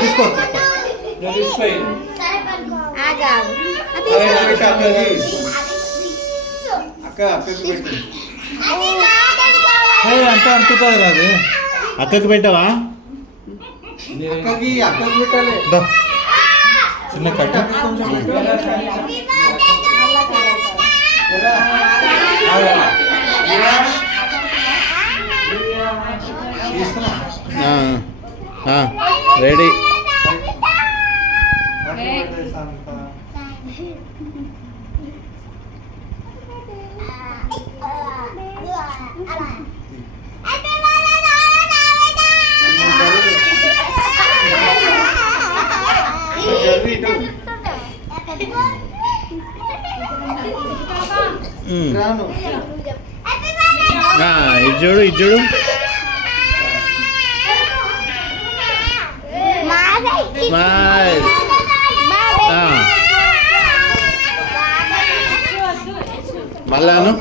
తీసుకో అక్క అంత అంటుతుంది అది. అక్కకి పెట్టవా? అక్కకి పెట్టాలి. చిన్న కట్ట కొంచెం రెడీ. ఇజ్జుడు ఇజ్జుడు మళ్ళాను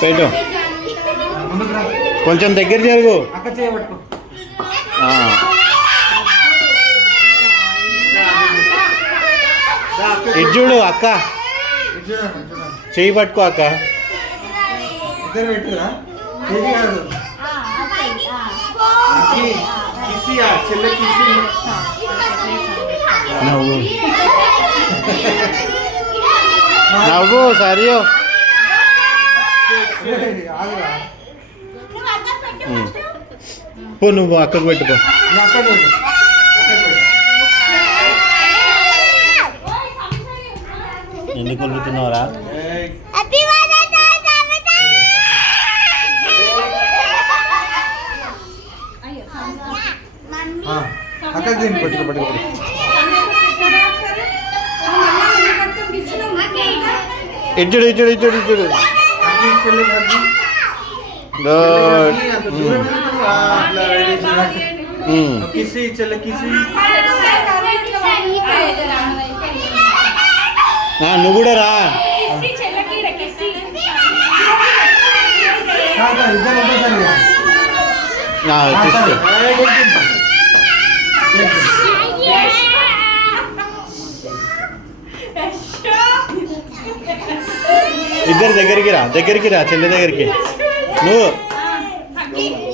పెట్టు. కొంచెం దగ్గర జరుగు. ఇజ్జుడు అక్క చెయ్యి పట్టుకో అక్క. ఇద్దరు పెట్టురా. నవ్వు నవ్వు సరియో. పో నువ్వు అక్కకు పెట్టుకో. ఎందుకు కొలుగుతున్నావురా? అక్కకి దీన్ని పట్టుకో. ఇచ్చుడు ఇచ్చుడు ఇచ్చుడు ఇచ్చుడు. నువ్వు కూడా రా. తీసుకో. ఇద్దరు దగ్గరికి రా చెల్లి దగ్గరికి. నువ్వు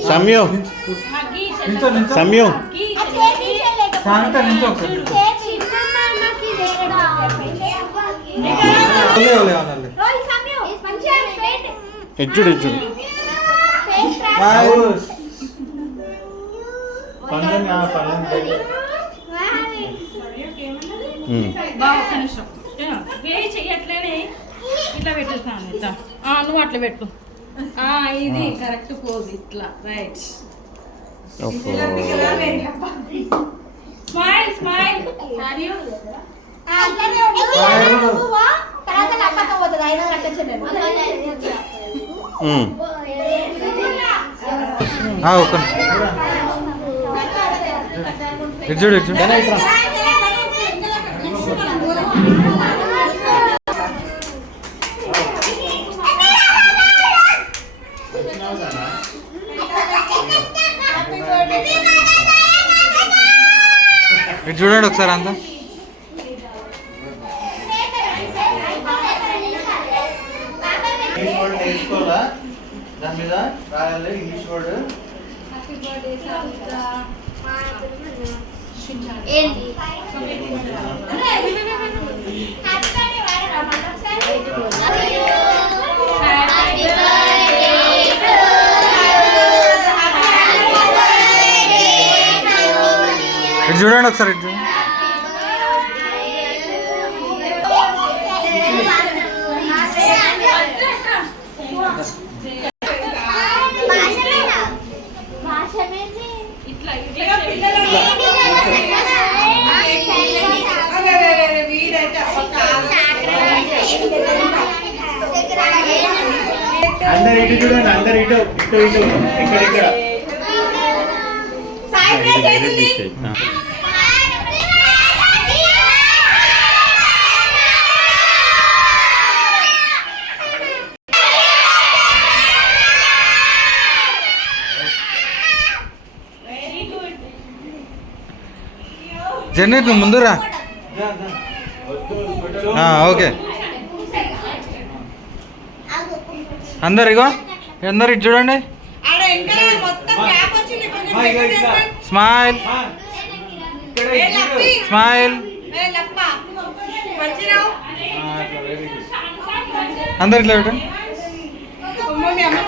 సమయం ఇచ్చుడు ఇచ్చుడు. ఇట్లా పెట్టేస్తాను. నువ్వు అట్లా పెట్టు. ఇది కరెక్ట్ పోజ్. ఇట్లా రైట్. Smile smile. చూడు చూడండి ఒకసారి అంతా. ఇంగ్లీష్ వర్డ్ నేర్చుకోవాలా? దాని మీద రాయాలి ఇంగ్లీష్ వర్డ్. ఇటు చూడండి ఒకసారి. ఇటు అందరు ఇటు చూడండి. అందరు ఇటు ఇటు ఇటు ఇక్కడ ఇక్కడ ఇది వేరే తీసేయి. జర్నీట్ నువ్వు ముందురా. ఓకే అందరు ఇగో అందరు ఇటు చూడండి. Smile smile. అందరు ఇట్లా పెట్టండి.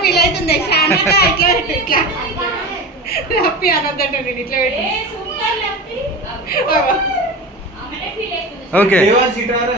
ఫీల్ అవుతుంది ఇట్లా ఇట్లా హ్యాపీ అనొద్దంటే నేను ఇట్లా పెట్టి ఓకే దేవాన్ సీటారా